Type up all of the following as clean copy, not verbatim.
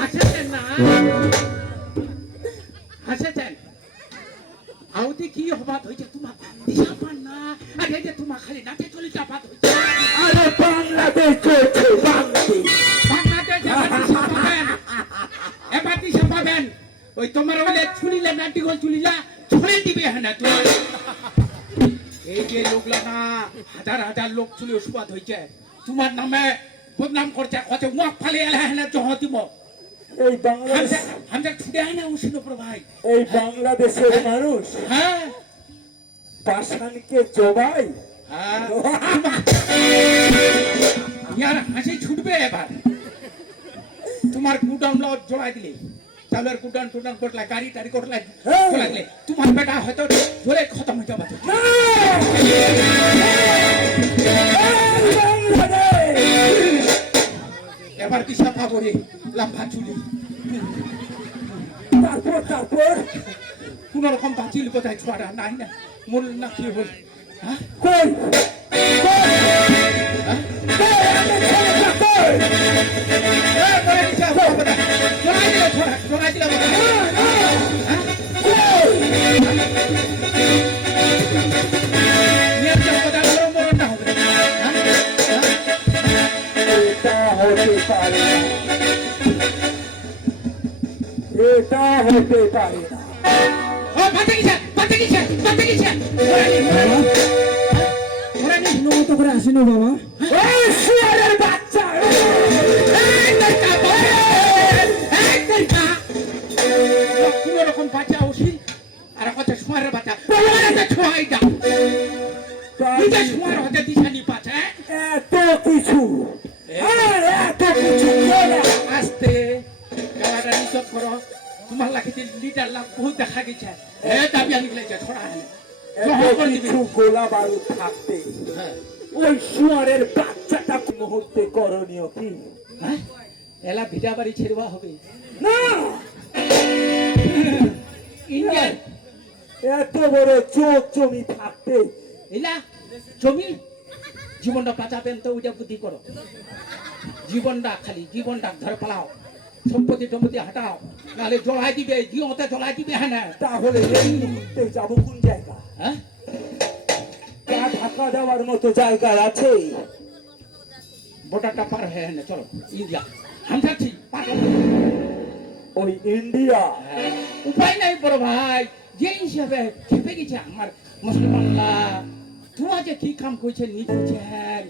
হাসেছেন না, হাসেছেন। আউতি কি হবাত হয়েছে তোমার দিশা পান না। আর এই যে তোমার খালি নাচে চলে চাপাত হয়েছে। আরে বাংলাদেশ চলছে, বাংলাদেশ। বাংলাদেশ এবার দিশা পাবেন। ওই তোমার বলে ছুরিলে নাটি গোল চুলিলা ছুঁড়ে দিবে। হ্যাঁ না এই যে লোকলা না হাজার হাজার লোক চুলি সুবাদ হয়েছে তোমার নামে বদনাম করছে। কত মুখ ফালে এলে হ্যাঁ না জহ দিব। এই বাংলাদেশ আমরা ছুটে আয় না উসিল ভাই। এই বাংলাদেশের মানুষ হ্যাঁ পাষাণকে জবাই। ইয়ার হাসি ছুটবে এবার। তোমার গুডাউন জড়াই দিলে চালের গুডাউন টুডাউন করলে গাড়ি টাড়ি করলে লাগলে তোমার বেটা হয়তো ধরে খতম হয়ে যাবে। এবার দিশা পাবো রে লম্বা চুলি। তারপর তারপর কোন রকম বাঁচিল কোথায় ছোড়া নাই না মূল না কি বল। হ্যাঁ কই এটা হতে পারে না। মতো করে আসেন বাবা। বাচ্চা কোন রকম বাচ্চা উঠি আর কথা শোয়ারের বাচ্চা ছোঁয়াই দাও শোয়ার হতে দিশানি পাচ্ছে। এত কিছু এত কিছু আসতে গালাটা নিচত করো। তোমার লাগে লিডার লাভ বহুত দেখা গেছে। দাবি আনি গেছে ছড়া কিছু গোলা বারুদ থাকতে ওই শুয়ারের বাচ্চাটা মুহূর্তে করণীয় কি? এলা ভিটা বাড়ি ছেড়বা হবে না। ইন্ডিয়ান এত বড় চোখ জমি থাকতে এলা জমি জীবনটা বাঁচাবেন তো ওইটা বুদ্ধি করো। জীবনটা খালি জীবনটা ধরে পালাও। সম্পত্তি টম্পত্তি হাঁটাও নাহলে জড়াই দিবে জিওতে জড়াই দিবে। হ্যাঁ না তাহলে এই মুহূর্তে যাবো কোন জায়গা? হ্যাঁ ঢাকা দেওয়ার মতো জায়গায় আছে? বর্ডারটা পার হয়ে না চলো ইন্ডিয়া। আমি যাচ্ছি ওই ইন্ডিয়া। উপায় নাই বড় ভাই। যে হিসাবে খেপে গেছে আমার মুসলমানরা। তোমার যে কি কাম করছে নি করছেন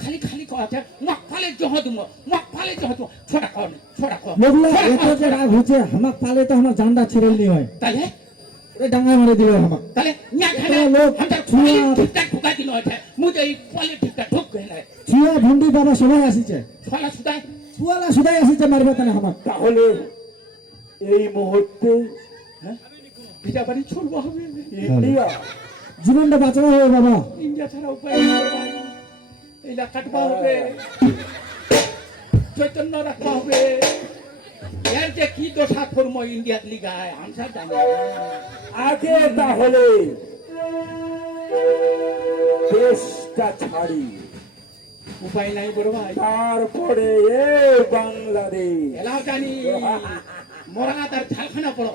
খালি খালি কথা মক ফালে জহ দিব মক ফালে জহ দিব ছোটা কর ছোটা কর লোকলা এত যে রাগ হচ্ছে আমাক পালে তো আমার জানটা ছেড়ে নি হয় তাহলে ওই ডাঙ্গা মারে দিল আমাক। তাহলে নিয়া খালে লোক আমরা ঠিকঠাক ঠুকা দিল আছে মুজে এই পালে ঠিকঠাক ঠুক গেলে ছুয়া ভন্ডি বাবা সবাই আসিছে। ছলা সুদাই ছুয়ালা সুদাই আসিছে মারবে তাহলে আমাক। তাহলে এই মুহূর্তে ভিটা বাড়ি ছড়বো হবে ইন্ডিয়া জীবনটা বাঁচানো হবে বাবা। ইন্ডিয়া ছাড়া উপায় নেই ভাই। এইটা কাটবা হবে চৈতন্য রাখবা হবে। এর যে কি দশা কর্ম ইন্ডিয়ার লিগায় আমরা জানি আগে তাহলে দেশটা ছাড়ি উপায় নাই বড় ভাই। তারপরে এ বাংলাদেশ এলাও জানি মরা তার ঝালখানা পড়ো।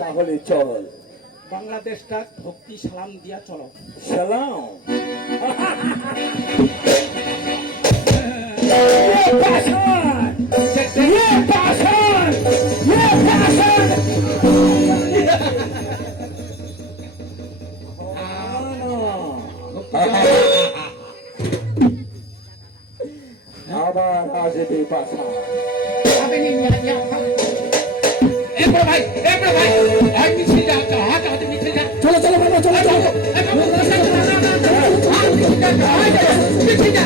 তাহলে চল বাংলাদেশটা ভক্তি সালাম দিয়া চলো। সালাম। আবার আসবে পাশা। ভাই মিছিল যা হাত হাতে মিছিল যা চলো চলো বাবা চলো চলো। মিছিল যা